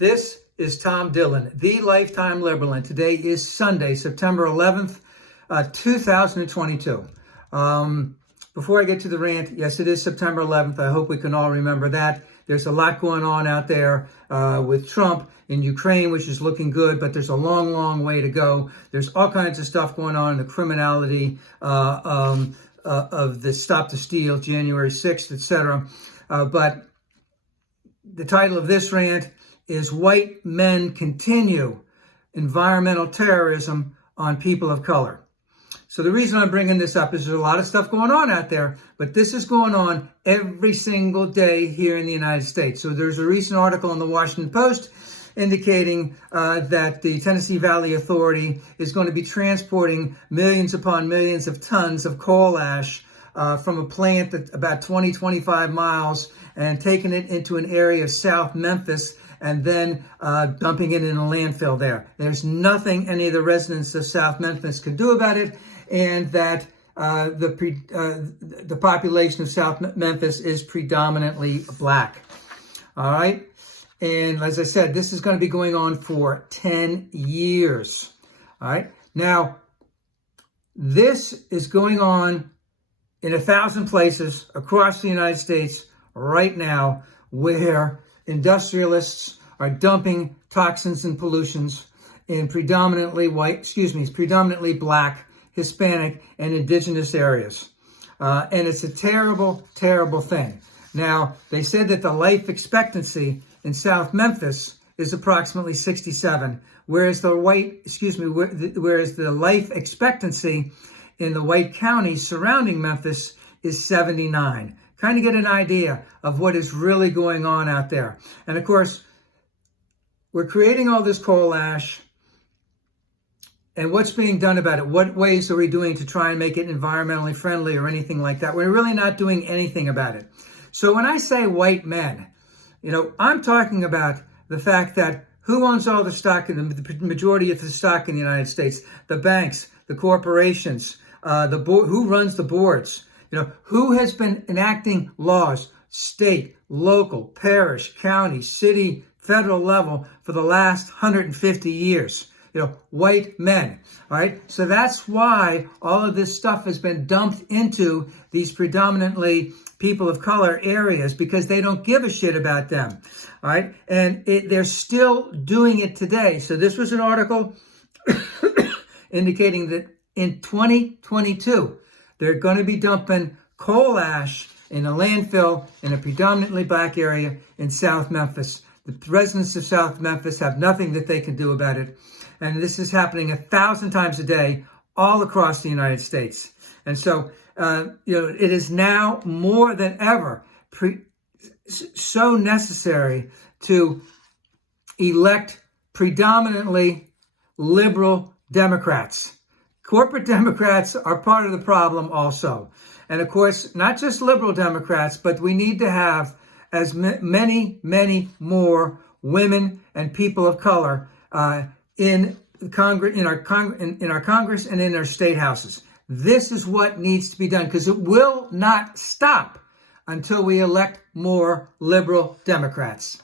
This is Tom Dillon, the Lifetime Liberal, and today is Sunday, September 11th, 2022. Before I get to the rant, yes, it is September 11th. I hope we can all remember that. There's a lot going on out there with Trump in Ukraine, which is looking good, but there's a long, long way to go. There's all kinds of stuff going on in the criminality of the Stop the Steal, January 6th, etc. But the title of this rant is White Men Continue Environmental Terrorism on People of Color. So the reason I'm bringing this up is there's a lot of stuff going on out there, but this is going on every single day here in the United States. So there's a recent article in the Washington Post indicating that the Tennessee Valley Authority is going to be transporting millions upon millions of tons of coal ash from a plant that's about 25 miles and taking it into an area of South Memphis and then dumping it in a landfill there. There's nothing any of the residents of South Memphis can do about it, and that the population of South Memphis is predominantly black. All right? And as I said, this is going to be going on for 10 years. All right? Now, this is going on in 1,000 places across the United States right now, where industrialists are dumping toxins and pollutions in predominantly black, Hispanic, and indigenous areas. And it's a terrible, terrible thing. Now, they said that the life expectancy in South Memphis is approximately 67, whereas the life expectancy in the white counties surrounding Memphis is 79. Kind of get an idea of what is really going on out there. And of course, we're creating all this coal ash. And what's being done about it? What ways are we doing to try and make it environmentally friendly or anything like that? We're really not doing anything about it. So when I say white men, I'm talking about the fact that who owns all the stock, in the majority of the stock in the United States? The banks, the corporations, who runs the boards? Who has been enacting laws, state, local, parish, county, city, federal level for the last 150 years? White men, all right? So that's why all of this stuff has been dumped into these predominantly people of color areas, because they don't give a shit about them, all right? And they're still doing it today. So this was an article indicating that in 2022, they're going to be dumping coal ash in a landfill in a predominantly black area in South Memphis. The residents of South Memphis have nothing that they can do about it. And this is happening 1,000 times a day all across the United States. And so, it is now more than ever so necessary to elect predominantly liberal Democrats. Corporate Democrats are part of the problem also. And of course, not just liberal Democrats, but we need to have as many more women and people of color in Congress, in our Congress and in our state houses. This is what needs to be done, because it will not stop until we elect more liberal Democrats.